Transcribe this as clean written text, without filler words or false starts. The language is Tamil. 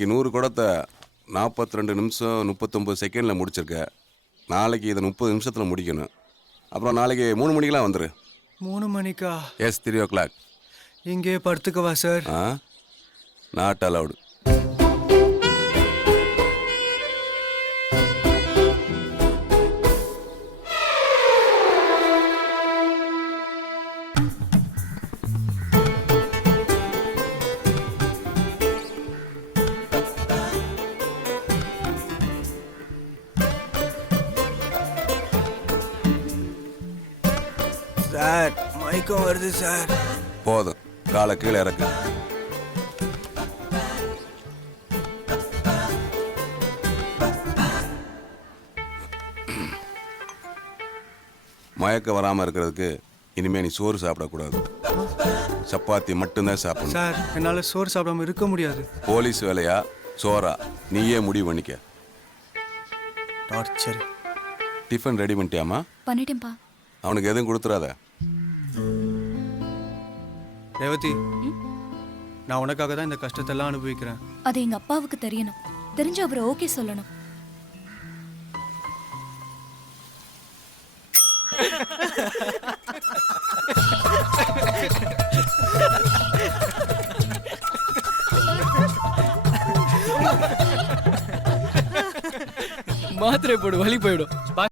இன்னைக்கு 100 குடத்தை 42 நிமிஷம் 39 செகண்டில் முடிச்சிருக்க. நாளைக்கு இதை 30 நிமிஷத்தில் முடிக்கணும். அப்புறம் நாளைக்கு 3 மணிக்கெலாம் வந்துரு. 3 மணிக்கா? S, 3 o'clock. இங்கே படுத்துக்கவா சார்? Not allowed. சார் மயக்கம் வருது சார். போதும், காலை கீழே இறக்கு. மயக்கம் வராமல் இருக்கிறதுக்கு இனிமேல் நீ சோறு சாப்பிடக்கூடாது. சப்பாத்தி மட்டும்தான் சாப்பிடணும். சார் என்னால் சோறு சாப்பிடாம இருக்க முடியாது. போலீஸ் வேலையா சோறா நீயே முடிவு பண்ணிக்க. டார்ச்சர். டிஃபன் ரெடி பண்ணிட்டியாமா? பண்ணிட்டேன்ப்பா. அவனுக்கு எதுவும் கொடுத்துறாத. ரேவதி, நான் உனக்காக தான் இந்த கஷ்டத்தெல்லாம் அனுபவிக்கிறேன். அது எங்க அப்பாவுக்கு தெரியணும். தெரிஞ்சு அவர் ஓகே சொல்லணும். மாத்திரை போடு, வலி போயிடும்.